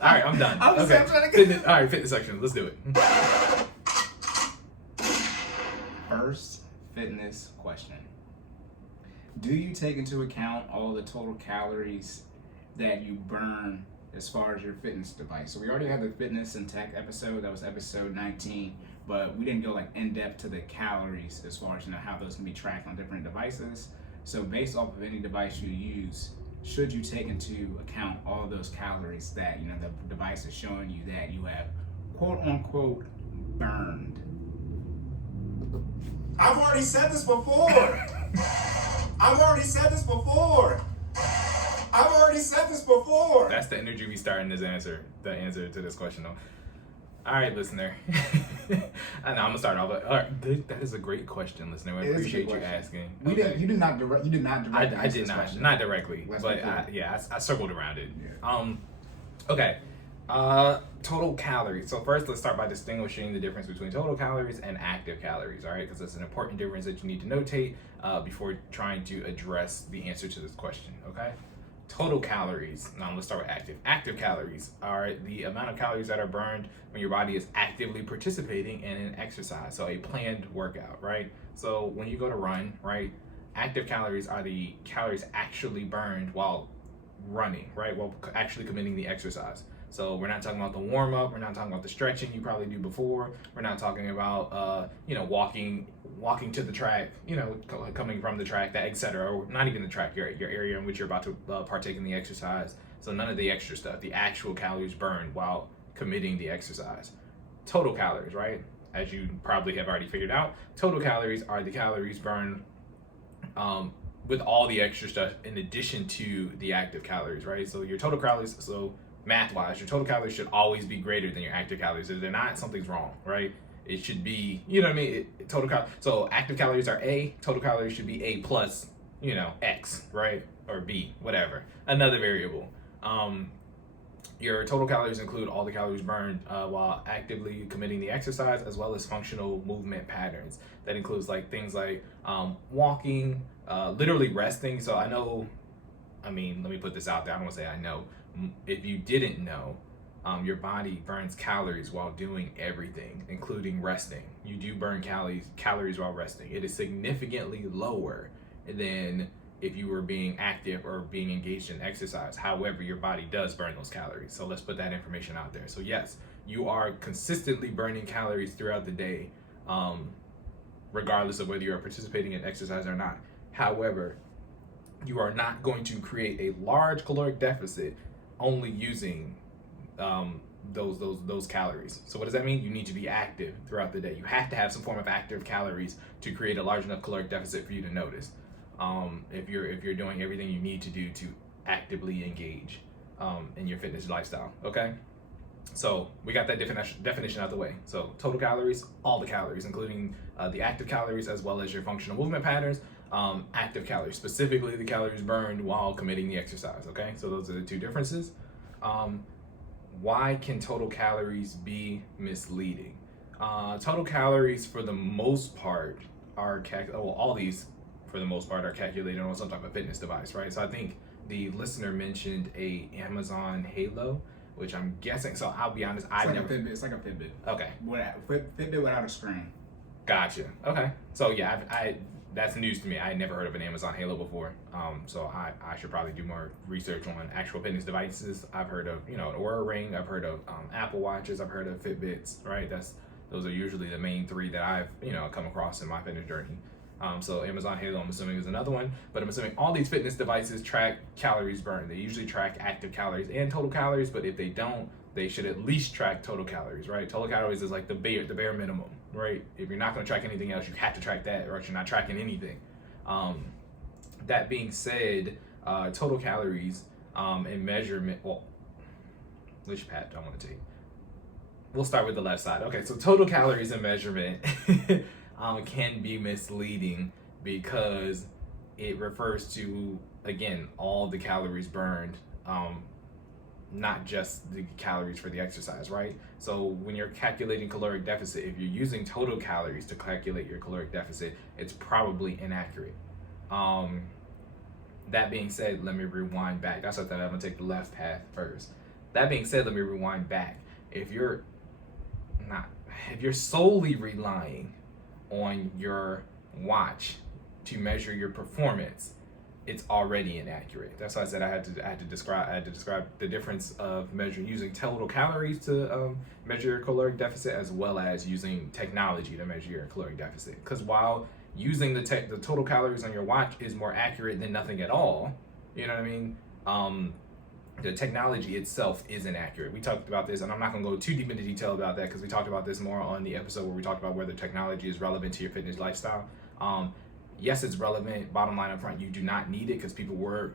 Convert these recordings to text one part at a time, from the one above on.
All right, I'm done. I'm okay. trying to Fitness, all right, fitness section. Let's do it. First fitness question. Do you take into account all the total calories that you burn as far as your fitness device? So we already had the fitness and tech episode. That was episode 19. But we didn't go like in depth to the calories as far as how those can be tracked on different devices. So based off of any device you use, should you take into account all those calories that the device is showing you that you have quote unquote burned? I've already said this before. I've already said this before. That's the energy we start in this answer. The answer to this question, though. All right, listener. I'm gonna start off. All right, that is a great question, listener. I appreciate you asking. You did not direct. I did not directly, but I circled around it. Yeah. Okay. Total calories. So first, let's start by distinguishing the difference between total calories and active calories. All right, because that's an important difference that you need to notate before trying to address the answer to this question. Okay. Total calories. Now let's start with active. Active calories are the amount of calories that are burned when your body is actively participating in an exercise. So a planned workout, right? So when you go to run, right? Active calories are the calories actually burned while running, right? While actually committing the exercise. So we're not talking about the warm up. We're not talking about the stretching you probably do before. We're not talking about, walking to the track, coming from the track, that etc. Or not even the track, your area in which you're about to partake in the exercise. So none of the extra stuff. The actual calories burned while committing the exercise. Total calories, right? As you probably have already figured out, total calories are the calories burned with all the extra stuff in addition to the active calories, right? So your total calories. So math-wise, your total calories should always be greater than your active calories. If they're not, something's wrong, right? It should be, so active calories are A, total calories should be A plus, X, right? Or B, whatever. Another variable. Your total calories include all the calories burned while actively committing the exercise, as well as functional movement patterns. That includes things like walking, literally resting. So let me put this out there. I don't want to say I know. If you didn't know, your body burns calories while doing everything, including resting. You do burn calories while resting. It is significantly lower than if you were being active or being engaged in exercise. However, your body does burn those calories. So let's put that information out there. So yes, you are consistently burning calories throughout the day, regardless of whether you are participating in exercise or not. However, you are not going to create a large caloric deficit only using those calories. So what does that mean? You need to be active throughout the day. You have to have some form of active calories to create a large enough caloric deficit for you to notice. If you're doing everything you need to do to actively engage in your fitness lifestyle. Okay. So we got that definition out of the way. So total calories, all the calories, including the active calories as well as your functional movement patterns. Active calories, specifically the calories burned while committing the exercise. Okay, so those are the two differences. Why can total calories be misleading? Total calories, for the most part, are all these for the most part are calculated on some type of fitness device, right? So I think the listener mentioned a Amazon Halo, which I'm guessing. So I'll be honest, It's like a Fitbit. Okay. Fitbit without a screen. Gotcha. Okay. So yeah, I that's news to me. I had never heard of an Amazon Halo before. So I should probably do more research on actual fitness devices. I've heard of, an Oura Ring. I've heard of Apple Watches. I've heard of Fitbits, right? Those are usually the main three that I've, come across in my fitness journey. So Amazon Halo, I'm assuming, is another one. But I'm assuming all these fitness devices track calories burned. They usually track active calories and total calories, but if they don't, they should at least track total calories, right? Total calories is like the bare minimum, right? If you're not going to track anything else, you have to track that, or else you're not tracking anything. That being said, total calories and measurement. Well, which path do I want to take? We'll start with the left side. Okay, so total calories and measurement can be misleading because it refers to, again, all the calories burned. Not just the calories for the exercise, right? So when you're calculating caloric deficit, if you're using total calories to calculate your caloric deficit, it's probably inaccurate. That being said, let me rewind back. That's what I'm gonna take the left path first. That being said, let me rewind back. If you're solely relying on your watch to measure your performance, it's already inaccurate. That's why I said I had to describe the difference of using total calories to measure your caloric deficit, as well as using technology to measure your caloric deficit. Because while using the total calories on your watch is more accurate than nothing at all, you know what I mean? The technology itself is inaccurate. We talked about this, and I'm not going to go too deep into detail about that because we talked about this more on the episode where we talked about whether technology is relevant to your fitness lifestyle. Yes, it's relevant. Bottom line up front, you do not need it because people were,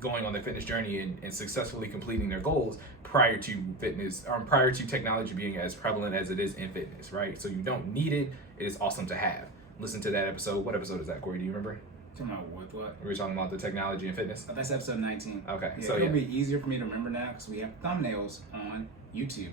going on their fitness journey and successfully completing their goals prior to fitness, or prior to technology being as prevalent as it is in fitness, right? So you don't need it. It is awesome to have. Listen to that episode. What episode is that, Cory? Do you remember? Talking about what? We were talking about the technology and fitness. Oh, that's episode 19. Okay, yeah, so it'll be easier for me to remember now because we have thumbnails on YouTube.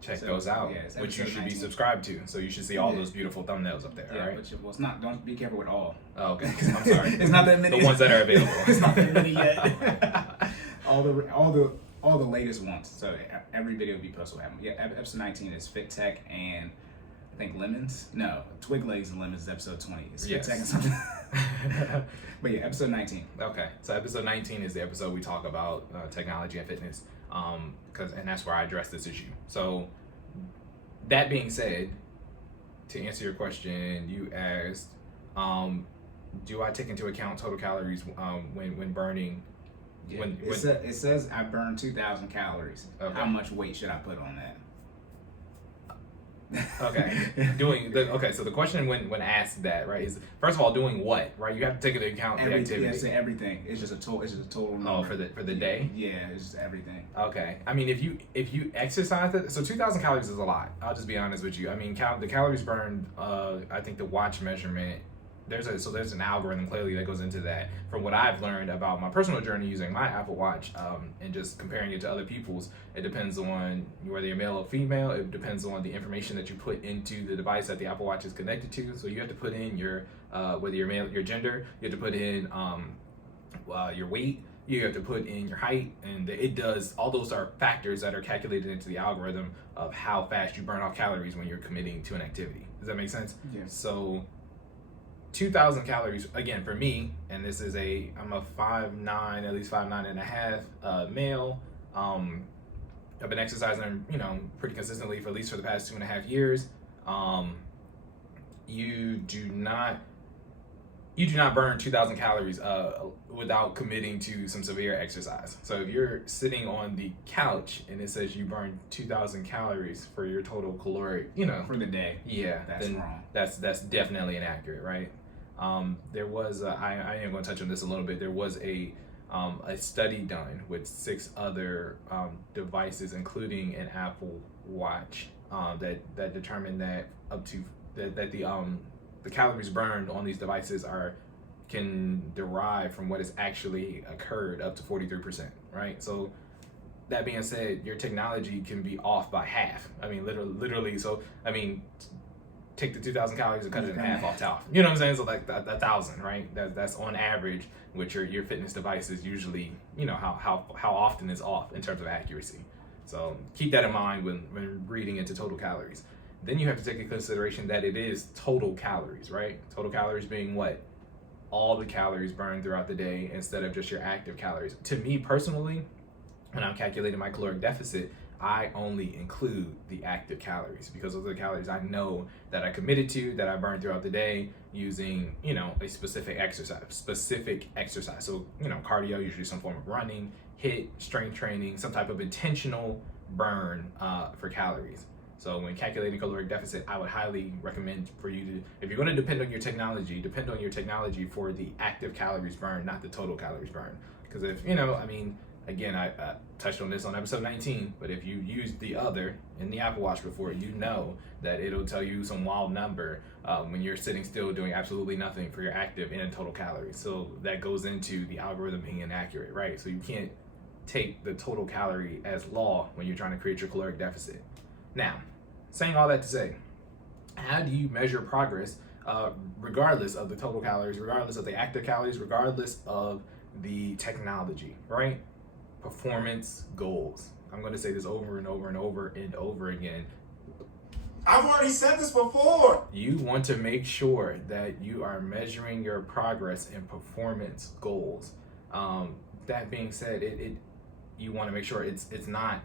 Check those out, which you should be subscribed to. So you should see all those beautiful thumbnails up there. All right. But it's not. Don't be careful with all. Oh, okay. I'm sorry. It's not that many. The ones that are available. It's not that many yet. all the latest ones. So every video we post will have them. Yeah. Episode 19 is Fit Tech and I think lemons. No, twig legs and lemons is episode 20. It's Fit Tech and something. But yeah, episode 19. Okay. So episode 19 is the episode we talk about technology and fitness. And that's where I address this issue. So that being said, to answer your question, you asked, do I take into account total calories when burning? Yeah. It says I burn 2,000 calories. Okay. How much weight should I put on that? Okay. So the question when asked that, right, is first of all doing what, right? You have to take into account the activity. Yeah, it's everything. It's just a total number. Oh, for the day? Yeah, it's just everything. Okay. I mean, if you exercise it, so 2,000 calories is a lot. I'll just be honest with you. I mean, the calories burned. I think the watch measurement. There's an algorithm clearly that goes into that. From what I've learned about my personal journey using my Apple Watch, and just comparing it to other people's, it depends on whether you're male or female. It depends on the information that you put into the device that the Apple Watch is connected to. So you have to put in your whether you're male, your gender. You have to put in your weight. You have to put in your height, and it does. All those are factors that are calculated into the algorithm of how fast you burn off calories when you're committing to an activity. Does that make sense? Yeah. So 2,000 calories, again, for me, and this is I'm a 5'9", at least 5'9" and a half male. I've been exercising, pretty consistently for at least for the past 2.5 years. You do not burn 2,000 calories without committing to some severe exercise. So if you're sitting on the couch and it says you burn 2,000 calories for your total caloric, for the day, that's wrong. That's definitely inaccurate, right? There was I am going to touch on this a little bit. There was a study done with 6 other devices, including an Apple Watch, that determined that the calories burned on these devices can derive from what has actually occurred up to 43%, right? So that being said, your technology can be off by half. I mean, literally. So I mean, take the 2,000 calories and cut it in half off top. You know what I'm saying? So like 1,000, right? That's on average, which your fitness device is usually, how often is off in terms of accuracy. So keep that in mind when reading into total calories. Then you have to take into consideration that it is total calories, right? Total calories being what? All the calories burned throughout the day instead of just your active calories. To me personally, when I'm calculating my caloric deficit, I only include the active calories because those are the calories I know that I committed to, that I burned throughout the day using, a specific exercise. So, cardio, usually some form of running, HIIT, strength training, some type of intentional burn for calories. So when calculating caloric deficit, I would highly recommend for you to, if you're going to depend on your technology for the active calories burned, not the total calories burned. Because if, again, I touched on this on episode 19, but if you used the other in the Apple Watch before, you know that it'll tell you some wild number when you're sitting still doing absolutely nothing for your active and total calories. So that goes into the algorithm being inaccurate, right? So you can't take the total calorie as law when you're trying to create your caloric deficit. Now, saying all that to say, how do you measure progress regardless of the total calories, regardless of the active calories, regardless of the technology, right? performance goals. I'm going to say this over and over and over and over again. I've already said this before. You want to make sure that you are measuring your progress in performance goals. That being said, you want to make sure it's not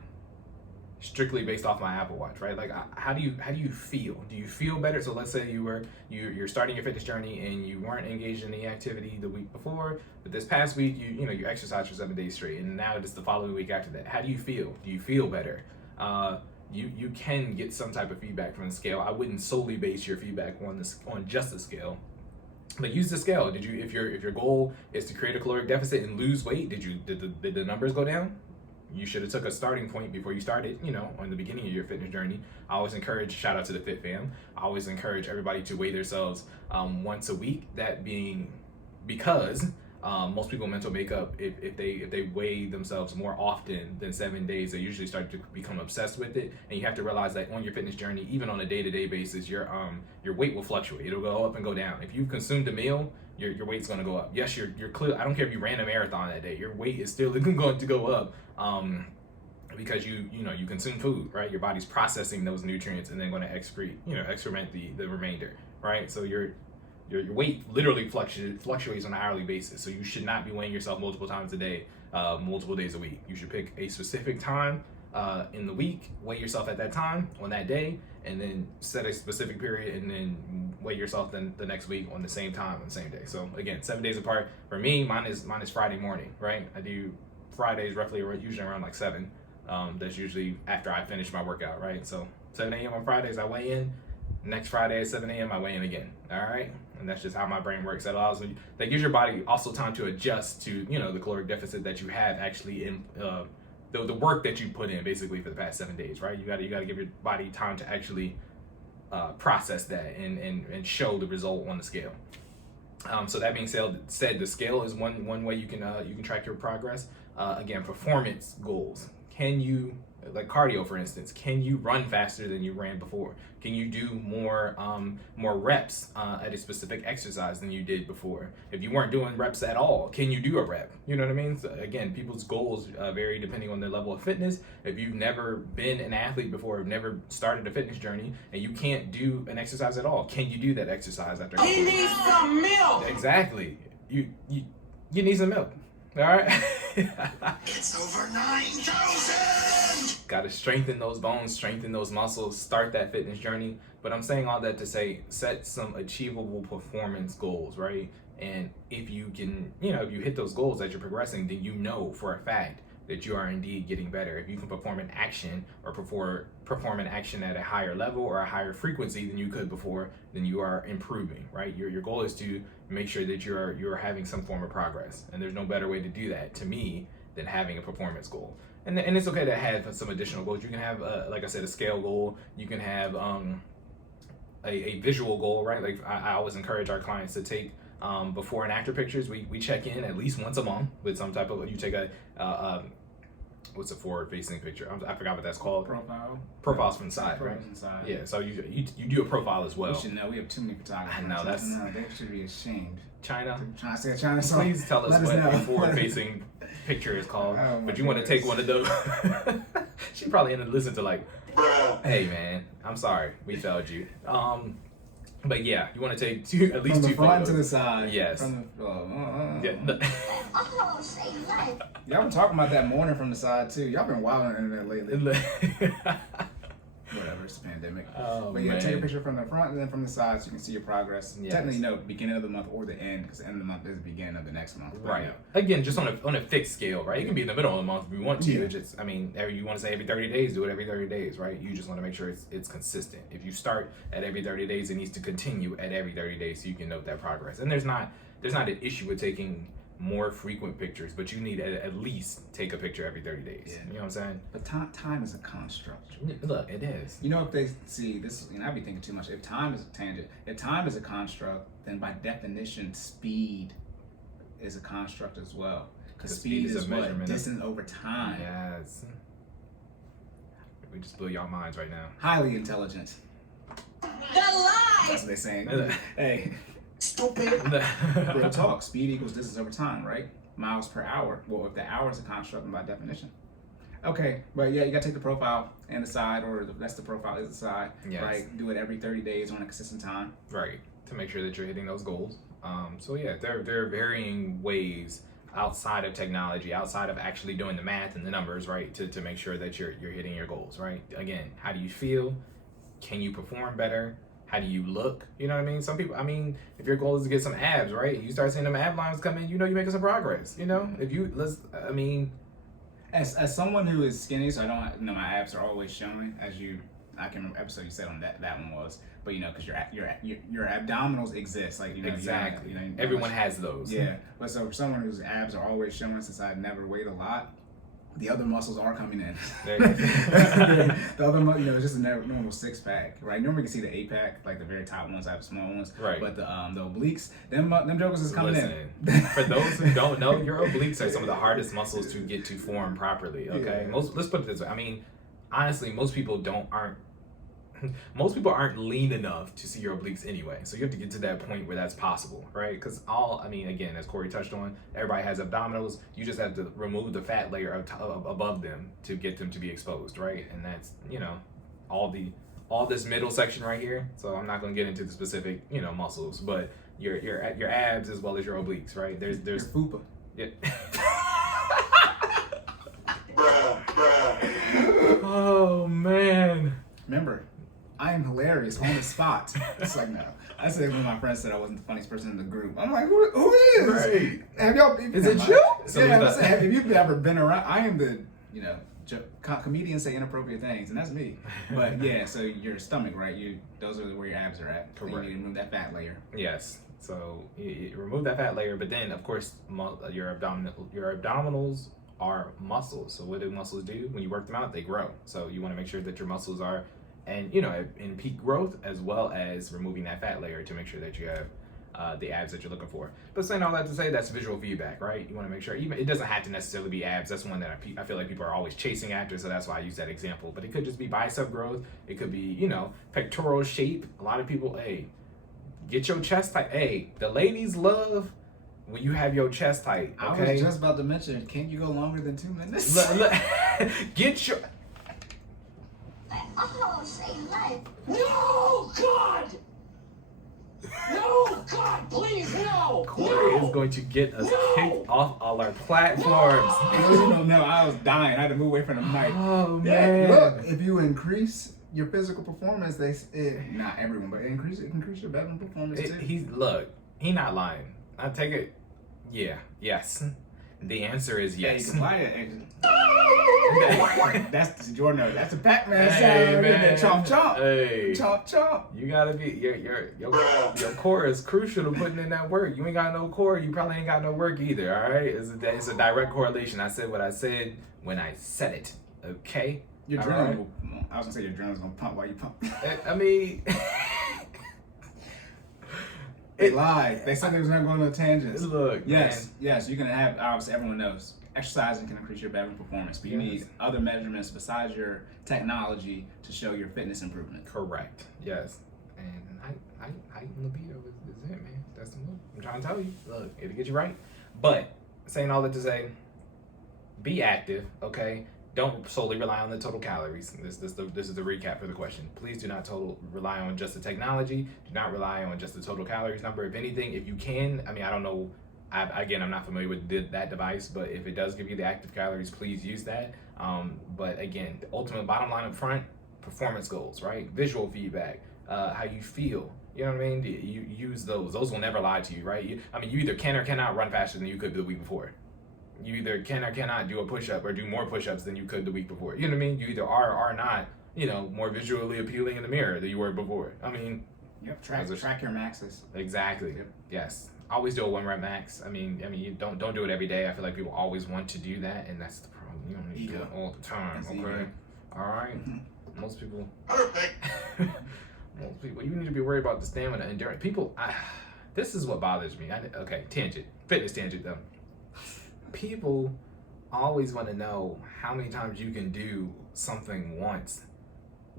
strictly based off my Apple Watch, right? Like, how do you feel? Do you feel better? So let's say you're starting your fitness journey and you weren't engaged in the activity the week before, but this past week you exercised for 7 days straight, and now it's the following week after that. How do you feel? Do you feel better? You can get some type of feedback from the scale. I wouldn't solely base your feedback on just the scale, but use the scale. If your goal is to create a caloric deficit and lose weight, did the numbers go down? You should have took a starting point before you started, on the beginning of your fitness journey. I always encourage, shout out to the Fit Fam, I always encourage everybody to weigh themselves once a week. That being because most people with mental makeup, if they weigh themselves more often than 7 days, they usually start to become obsessed with it. And you have to realize that on your fitness journey, even on a day-to-day basis, your weight will fluctuate. It'll go up and go down. If you've consumed a meal, your weight's going to go up. Yes, you're clear. I don't care if you ran a marathon that day. Your weight is still going to go up because you consume food, right? Your body's processing those nutrients and then going to excrement the remainder, right? So your weight literally fluctuates on an hourly basis. So you should not be weighing yourself multiple times a day, multiple days a week. You should pick a specific time in the week, weigh yourself at that time on that day, and then set a specific period and then weigh yourself then the next week on the same time on the same day. So again, 7 days apart. For me, mine is Friday morning, right? I do Fridays usually around like 7. That's usually after I finish my workout, right? So 7 a.m. on Fridays, I weigh in. Next Friday at 7 a.m. I weigh in again. All right, and that's just how my brain works. That gives your body also time to adjust to the caloric deficit that you have actually in the work that you put in basically for the past 7 days, right? You got to give your body time to actually process that and show the result on the scale. So that being said, the scale is one way you can track your progress. Again, performance goals. Can you, like cardio for instance, can you run faster than you ran before? Can you do more reps at a specific exercise than you did before? If you weren't doing reps at all, can you do a rep? You know what I mean? So again, people's goals vary depending on their level of fitness. If you've never been an athlete before, have never started a fitness journey, and you can't do an exercise at all, can you do that exercise after? He needs some milk. Exactly. You need some milk. All right. It's over 9,000. Got to strengthen those bones, strengthen those muscles, start that fitness journey. But I'm saying all that to say, set some achievable performance goals, right? And if you can, if you hit those goals as you're progressing, then you know for a fact that you are indeed getting better. If you can perform an action or perform an action at a higher level or a higher frequency than you could before, then you are improving, right? Your goal is to make sure that you're having some form of progress. And there's no better way to do that, to me, than having a performance goal. And it's okay to have some additional goals. You can have, like I said, a scale goal. You can have a visual goal, right? Like I always encourage our clients to take before and after pictures. We check in at least once a month with some type of, you take what's a forward-facing picture? I forgot what that's called. Profiles from the side, right? From the side. Yeah. So you do a profile as well. We should know. We have too many photographers. I know, they should be ashamed. China. Trying to say China. So please tell us what a forward-facing picture is called. But you want to take one of those. She probably ended up listening to like, hey man, I'm sorry, we failed you. But yeah, you want to take at least from the two front photos. to the side. Yes. From the, Yeah. y'all been talking about that morning from the side too. Y'all been wild on the internet lately. Whatever, it's a pandemic. Oh, but yeah, man. take a picture from the front and then from the side so you can see your progress. Yes. Technically, beginning of the month or the end, because the end of the month is the beginning of the next month. But Right. yeah. Again, just on a fixed scale, right? It can be in the middle of the month if you want to. Yeah. It's just, you want to say every 30 days, do it every 30 days, right? You just want to make sure it's consistent. If you start at every 30 days, it needs to continue at every 30 days so you can note that progress. And there's not an issue with taking more frequent pictures, but you need to at least take a picture every 30 days. Yeah. You know what I'm saying? But time is a construct. Look, it is. If they see this, I'd be thinking too much. If time is a tangent, if time is a construct, then by definition, speed is a construct as well. Because speed is a measurement what? of Distance over time. Yes. We just blew y'all minds right now. Highly intelligent. The lie! That's what they're saying. Hey, Stupid. real talk. Speed equals distance over time, right? miles per hour. Well, if the hour is a construct by definition. Okay, but yeah, you gotta take the profile and the side, or that's the profile is the side, Yes. right? Do it every 30 days on a consistent time. Right, to make sure that you're hitting those goals. So yeah, there are varying ways outside of technology, outside of actually doing the math and the numbers, right, to make sure that you're hitting your goals, right? Again, how do you feel? Can you perform better? How do you look? You know what I mean? Some people, I mean, if your goal is to get some abs, right? You start seeing them ab lines come in, you know you're making some progress. You know, if you I mean, As someone who is skinny, so I don't, you know, my abs are always showing. I can remember episode you said on that one was, but you know, because your abdominals exist, like you know, exactly. you know, Everyone has those. Yeah, but so for someone whose abs are always showing, since I never weighed a lot, the other muscles are coming in. The other, you know, it's just a normal six pack, right? Normally you can see the 8-pack, like the very top ones. I have small ones, right? But the obliques, them jokers is coming in. For those who don't know, your obliques are some of the hardest muscles to get to form properly. Okay, Yeah. Let's put it this way. I mean, honestly, most people aren't lean enough to see your obliques anyway. So you have to get to that point where that's possible, right? Because again, as Cory touched on, everybody has abdominals. You just have to remove the fat layer above them to get them to be exposed, right? And that's, you know, all this middle section right here. So I'm not going to get into the specific, you know, muscles, but your abs as well as your obliques, right? There's your fupa. Yeah. Bruh. Oh man. Remember, I am hilarious on the spot. It's like, no. I said when my friend said I wasn't the funniest person in the group. I'm like, who is? Right. Have y'all? Is it you? Yeah, I said, have you ever been around? I am the, you know, comedians say inappropriate things, and that's me. But yeah, so your stomach, right? Those are where your abs are at. Correct. So you need to remove that fat layer. Yes. So you remove that fat layer, but then of course your abdominals are muscles. So what do muscles do? When you work them out, they grow. So you want to make sure that your muscles are, and you know, in peak growth, as well as removing that fat layer to make sure that you have the abs that you're looking for. But saying all that to say, that's visual feedback, right? You want to make sure, even it doesn't have to necessarily be abs. That's one that I feel like people are always chasing after, so that's why I use that example. But it could just be bicep growth. It could be, you know, pectoral shape. A lot of people, hey, get your chest tight. Hey, the ladies love when you have your chest tight. Okay. I was just about to mention, can't you go longer than 2 minutes? Look, get your. Oh, say life. No, God! No, God, please, no! Cory is going to get us kicked off all our platforms. No, I was dying. I had to move away from the mic. Oh Yeah, man! look, if you increase your physical performance, not everyone, but it can increase your bedroom performance too. He not lying. I take it. Yeah. Yes. The answer is Yeah, yes. you can buy it. That's your note. That's a Pac-Man Hey, sound. man. Chomp chomp. Hey. Chomp chomp. You gotta be your core is crucial to putting in that work. You ain't got no core, you probably ain't got no work either. All right, it's a direct correlation. I said what I said when I said it. Okay. Your All adrenaline. right? I was gonna say your adrenaline's gonna pump while you pump. I mean, They lied. They said they was not going on tangents. look. Yes, yes. You're gonna have. Obviously, everyone knows exercising can increase your bedroom performance, but you Yes. need other measurements besides your technology to show your fitness improvement. Correct. Yes. And height and libido is it, man. That's the move. I'm trying to tell you. Look, it'll get you right. But saying all that to say, be active, okay? Don't solely rely on the total calories. This is the recap for the question. Please do not rely on just the technology. Do not rely on just the total calories number. If anything, if you can, I mean, I don't know. I'm not familiar with that device, but if it does give you the active calories, please use that. But again, the ultimate bottom line up front, performance goals, right? Visual feedback, how you feel. You know what I mean? You use those. Those will never lie to you, right? You either can or cannot run faster than you could the week before. You either can or cannot do a push-up or do more push-ups than you could the week before. You know what I mean? You either are or are not, you know, more visually appealing in the mirror than you were before. I mean, Yep. Track your maxes. exactly. Yep. Yes. Always do a 1 rep max. I mean, you don't do it every day. I feel like people always want to do that, and that's the problem. You don't need to do it all the time. That's Okay. ego. All right. Most people. Perfect. Most people. You need to be worried about the stamina, endurance. People. This is what bothers me. Okay. Tangent. Fitness tangent though. People always want to know how many times you can do something once.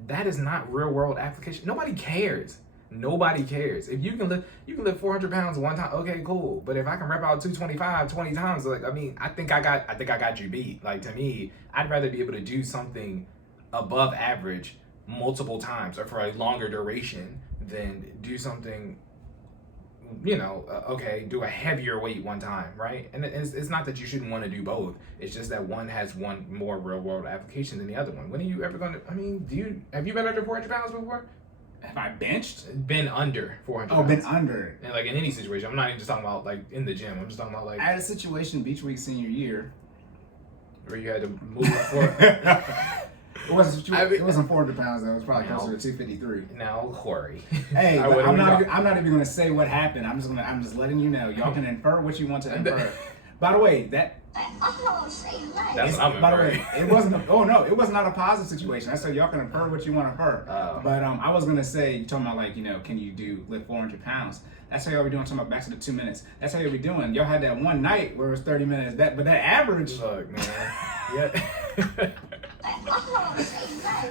That is not real world application. Nobody cares. Nobody cares. If you can lift 400 pounds one time, okay, cool. But if I can rep out 225 20 times, like, I mean, I think I got you beat. Like, to me, I'd rather be able to do something above average multiple times or for a longer duration than do something, do a heavier weight one time, right? And it's not that you shouldn't want to do both. It's just that one has one more real world application than the other one. When are you ever going to, have you been under 400 pounds before? Have I benched? Been under 400 Oh, pounds. been under. And like in any situation. I'm not even just talking about like in the gym. I'm just talking about like I had a situation Beach Week senior year. where you had to move forward. It wasn't 400 pounds though. It was probably closer to 253. Now, Cory. Hey, I'm not even gonna say what happened. I'm just letting you know. Y'all can infer what you want to infer. By the way, that's what I'm by the inferring. way, it wasn't. It was not a positive situation. I said y'all can infer what you want to infer. But I was gonna say, you talking about like can you lift 400 pounds? That's how y'all be doing. Talking about back to the 2 minutes. That's how y'all be doing. Y'all had that one night where it was 30 minutes. But that average. Look, man. Yeah.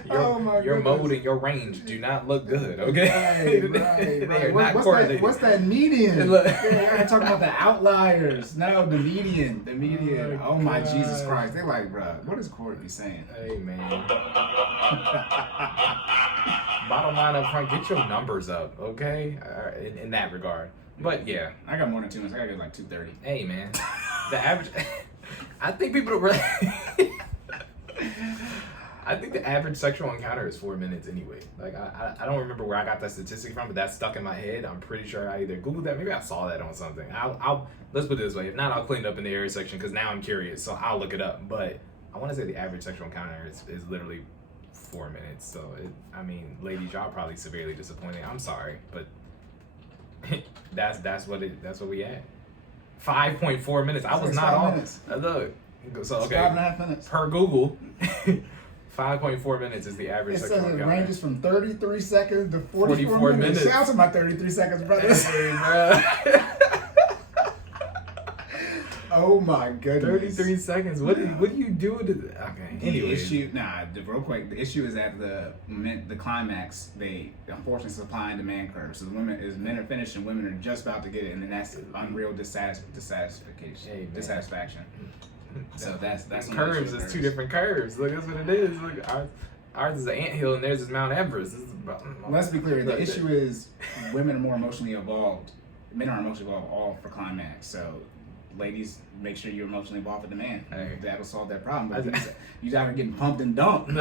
Oh my your goodness. mode and your range do not look good, okay? Right. They are not correlated. What's that median? Look. Yeah, I'm talking about the outliers. No, the median. The median. Oh my God. Jesus Christ. They're like, bro, what is Cory saying? Hey, man. Bottom line up front, get your numbers up, okay? In that regard. But yeah. I got more than 2 minutes. I gotta get like 2:30. Hey, man. The average. I think people don't really. I think the average sexual encounter is 4 minutes anyway. Like, I don't remember where I got that statistic from, but that's stuck in my head. I'm pretty sure I either Googled that, maybe I saw that on something. I'll let's put it this way. If not, I'll clean it up in the area section because now I'm curious, so I'll look it up. But I want to say the average sexual encounter is literally 4 minutes. So, ladies, y'all probably severely disappointed. I'm sorry, but that's what we at. 5.4 minutes. I was It's not 5 off. minutes. Look, so It's okay. 5.5 minutes. Per Google, 5.4 minutes is the average It sexual says it encounter. ranges from 33 seconds to 44 44 minutes. minutes. Shout out to my 33 seconds, brothers. Hey, bruh. Oh my goodness. 33 seconds. What do you do with it? Okay. The Anyway, real quick. The issue is at the climax. They unfortunately supply and demand curve. So men are finished and women are just about to get it, and then that's unreal dissatisfaction. Hey, man. Dissatisfaction. So that's one curves issue. is two different curves. Look, that's what it is. Look, ours is an anthill and theirs is Mount Everest. This is about, Let's be clear. The Look, issue is women are more emotionally evolved. Men are emotionally evolved all for climax. So, ladies, make sure you're emotionally involved with the man. Hey. That'll solve that problem. But you out here getting pumped and dumped.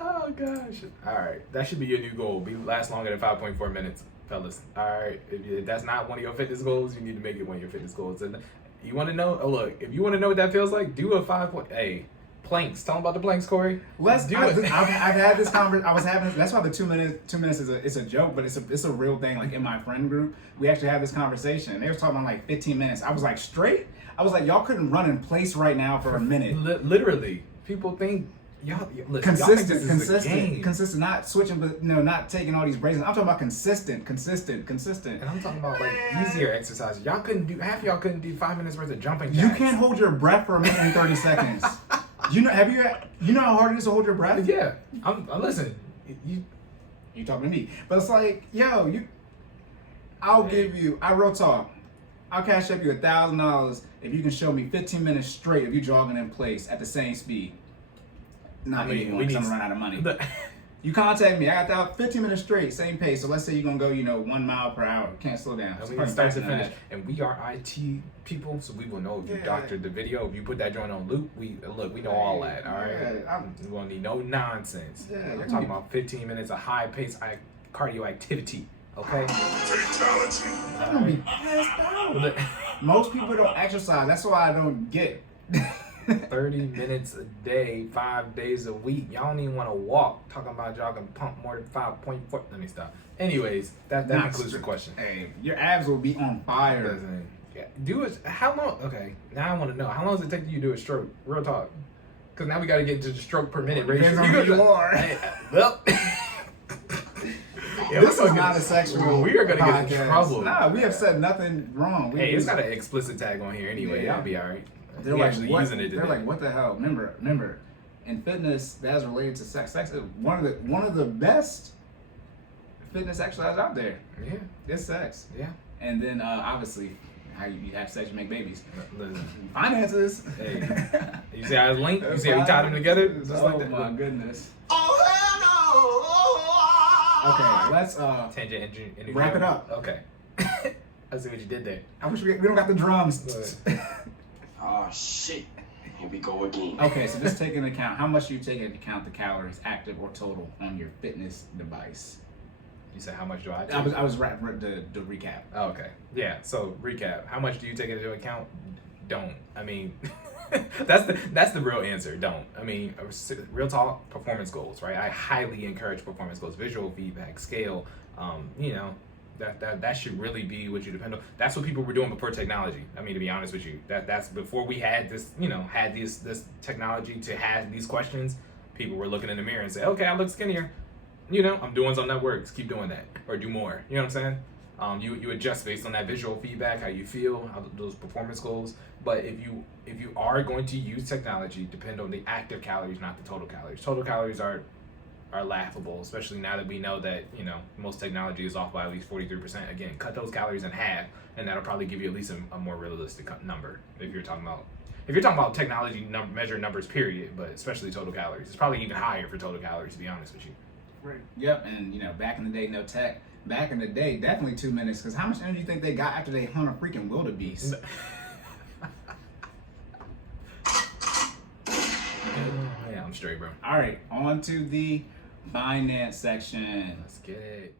Oh gosh! All right, that should be your new goal. Last longer than 5.4 minutes, fellas. All right, if that's not one of your fitness goals, you need to make it one of your fitness goals. And you want to know? Oh, look, if you want to know what that feels like, do a 5. Hey, planks. Tell them about the planks, Cory. Let's do I've it. had this conversation. I was having. That's why the 2 minutes is a joke, but it's a real thing. Like in my friend group, we actually had this conversation. They were talking about like 15 minutes. I was like straight. I was like, y'all couldn't run in place right now for a minute. Literally, people think y'all listen, y'all think this is a game. Consistent, not switching, but not taking all these breaks. I'm talking about consistent. And I'm talking about like easier exercises. Half of y'all couldn't do 5 minutes worth of jumping You jacks. can't hold your breath for a minute and 30 seconds. You know how hard it is to hold your breath? Yeah, I'm listen. You talking to me. But it's like, yo, I'll real talk. I'll cash up you $1,000 if you can show me 15 minutes straight of you jogging in place at the same speed. Not anymore, because I'm gonna run out of money. You contact me, I got that 15 minutes straight, same pace. So let's say you're gonna go, 1 mile per hour. Can't slow down. And we can start to finish. And we are IT people, so we will know if you doctored the video. If you put that joint on loop, we know all that. All right, we won't need no nonsense. Yeah, I'm talking about 15 minutes of high pace cardio activity. Okay. Fatality. I'm gonna be passed out. Most people don't exercise. That's why I don't get. 30 minutes a day, 5 days a week. Y'all don't even want to walk. Talking about y'all can pump more than 5.4. Let me stop. Anyways, that concludes the question. Hey, your abs will be on fire. Listen, do it. How long? Okay, now I want to know. How long does it take you to do a stroke? Real talk. Because now we got to get into the stroke per minute ratio. Depends on who you are. Hey, well. This is not a sexual. We are gonna get in podcast. trouble. Nah, we have said nothing wrong. Hey, it's got an explicit tag on here anyway. Yeah. Y'all be alright. They're We like, actually what? using it today. They're like, what the hell? Remember, in fitness, that's related to sex. Sex is one of the best fitness exercise out there. Yeah, It's sex. yeah. And then obviously, how you have sex, you make babies. Listen, Finances. hey, you see how it's linked? You see how we tied them together? Just Oh like that. my goodness. Oh, hell no! Okay, let's Tangent engine. wrap it up. Okay. I see what you did there. I wish we don't got the drums. Oh shit. Here we go again. Okay, so just take into account how much you take into account the calories, active or total, on your fitness device. You said how much do I take? I was right the recap. Oh, okay. Yeah. So recap. How much do you take into account? Don't. I mean, that's the real answer. Don't. I mean, real talk. Performance goals, right? I highly encourage performance goals. Visual feedback, scale. You know, that should really be what you depend on. That's what people were doing before technology. I mean, to be honest with you, that's before we had this. You know, had this technology to have these questions. People were looking in the mirror and say, okay, I look skinnier. You know, I'm doing something that works. Keep doing that, or do more. You know what I'm saying? You adjust based on that visual feedback, how you feel, how those performance goals. But if you are going to use technology, depend on the active calories, not the total calories. Total calories are laughable, especially now that we know that, you know, most technology is off by at least 43%. Again, cut those calories in half, and that'll probably give you at least a more realistic number if you're talking about technology measuring numbers, period. But especially total calories, it's probably even higher for total calories, to be honest with you. Right. Yep, and you know, back in the day, no tech. Back in the day, definitely 2 minutes. Because how much energy do you think they got after they hunt a freaking wildebeest? Yeah, I'm straight, bro. All right, on to the finance section. Let's get it.